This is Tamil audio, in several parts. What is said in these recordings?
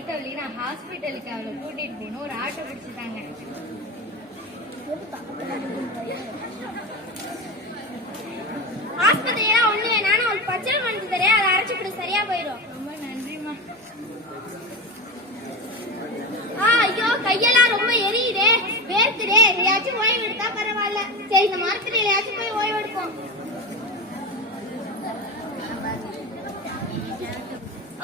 ஹாஸ்பிட்டலுக்கு அவளை கூட்டிட்டு போகணும். ஒரு ஆட்டோ பிடிச்சிட்டாங்க. ஆஸ்பத்திரியெல்லாம் ஒண்ணு வேணாம். ஒரு பச்சை மருந்து தரேன் அதை அரைச்சு கொடு. சரியா போயிடும் ரொம்ப நன்றிம்மா. ஆ ஐயோ கையெல்லாம் ரொம்ப எரியுதே. வேர்க்குதே. எதையாச்சும் ஓய்வு எடுத்தா பரவாயில்ல. சரி இந்த மரத்துல எதையாச்சும் போய் ஓய்வு எடுப்போம்.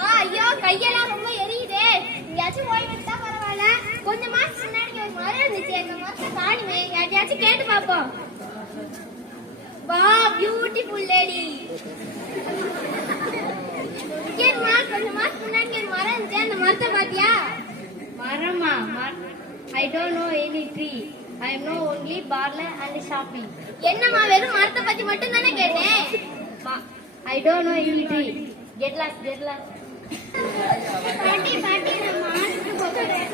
ஆ ஐயோ கையெல்லாம் ரொம்ப எரியுதே எங்கேயாச்சும் ஓய்வு எடுத்தா பரவாயில்ல கொஞ்ச மாசம் முன்னாடி ஒரு மரம் இருந்துச்சு அந்த மரத்தை காணுமே யார்ட்டையாச்சும் கேட்டு பார்ப்போம். வா பியூட்டிஃபுல் லேடி கேளுமா கொஞ்ச மாசம் முன்னாடி ஒரு மரம் இருந்துச்சு. அந்த மரத்தை பாத்தியா மரமா? I don't know any tree I know only parlour and shopping என்னம்மா வெறும் மரத்தை பத்தி மட்டும் தானே கேட்டேன்? I don't know any tree get பாட்டி பாட்டி நான் மாலுக்கு போகிறேன்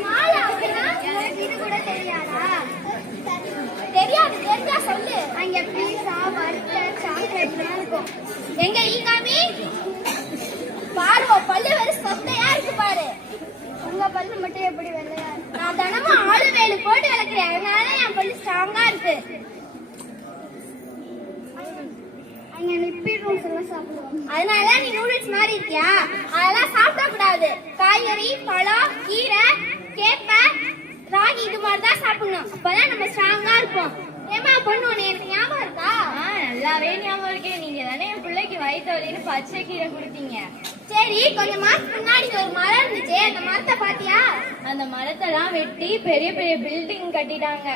தெரிஞ்சா சொல்லு. அங்க பீஸா பர்கர் சாக்லேட்லாம் இருக்கும். எங்க ஈகாமி பாரு உன் பல்லு வெறும் சொத்தையா இருக்கு பாரு. உங்க பல்லு மட்டும் எப்படி வெள்ளையா இருக்கு? நான் தினமும் ஆளு வேலு போட்டு விளக்குறேன். அதனால என் பல்லு ஸ்ட்ராங்கா இருக்கு. அங்க லிப்பிட் ரூம்ஸ் எல்லாம் சாப்பிடுவோம். அதனால நீ நூடுல்ஸ் மாதிரி இருக்கியா? அதெல்லாம் சாப்பிட கூடாது. காய்கறி பழம் கீரை கேப்பை ராகி இது மாதிரி தான் சாப்பிடணும். அப்பதான் நம்ம ஸ்ட்ராங்கா இருப்போம் ஏமா பொண்ணு உன்னை எனக்கு ஞாபகம் இருக்கா ஆ நல்லாவே ஞாபகம் இருக்கே. நீங்க தானே என் பிள்ளைக்கு வயிற்று வலின்னு பச்சை கீரை கொடுத்தீங்க. சரி கொஞ்ச மாசம் முன்னாடி ஒரு மரம் இருந்துச்சு. அந்த மரத்தை பாத்தியா அந்த மரத்தெல்லாம் வெட்டி பெரிய பெரிய பில்டிங் கட்டிட்டாங்க.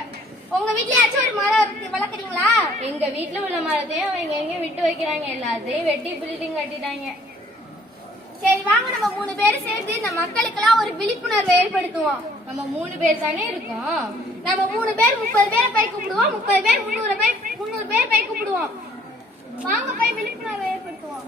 உங்க வீட்லயாச்சும் ஒரு மரம் இருக்கு, வளர்க்குறீங்களா? எங்க வீட்ல உள்ள மரத்தையும் எங்க எங்க விட்டு வைக்கிறாங்க. எல்லாத்தையும் வெட்டி பில்டிங் கட்டிட்டாங்க. சரி வாங்க நம்ம மூணு பேரும் சேர்ந்து இந்த மக்களுக்கெல்லாம் ஒரு விழிப்புணர்வை ஏற்படுத்துவோம். நம்ம மூணு பேர் தானே இருக்கோம். நம்ம மூணு பேர் முப்பது பேரை போய் கூப்பிடுவோம். முப்பது பேர் முந்நூறு பேர் முந்நூறு பேர் போய் கூப்பிடுவோம். வாங்க போய் விழிப்புணர்வு ஏற்படுத்துவோம்.